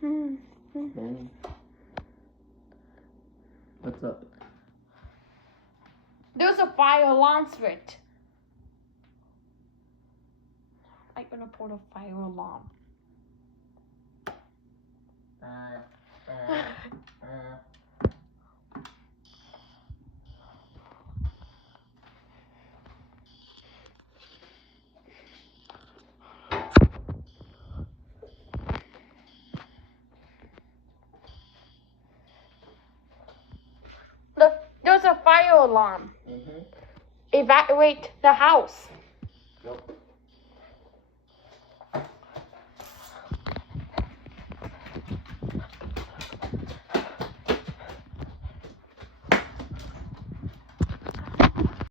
And what's up? There's a fire alarm switch. I'm gonna put a fire alarm. There's a fire alarm. Mm-hmm. Evacuate the house. Yep.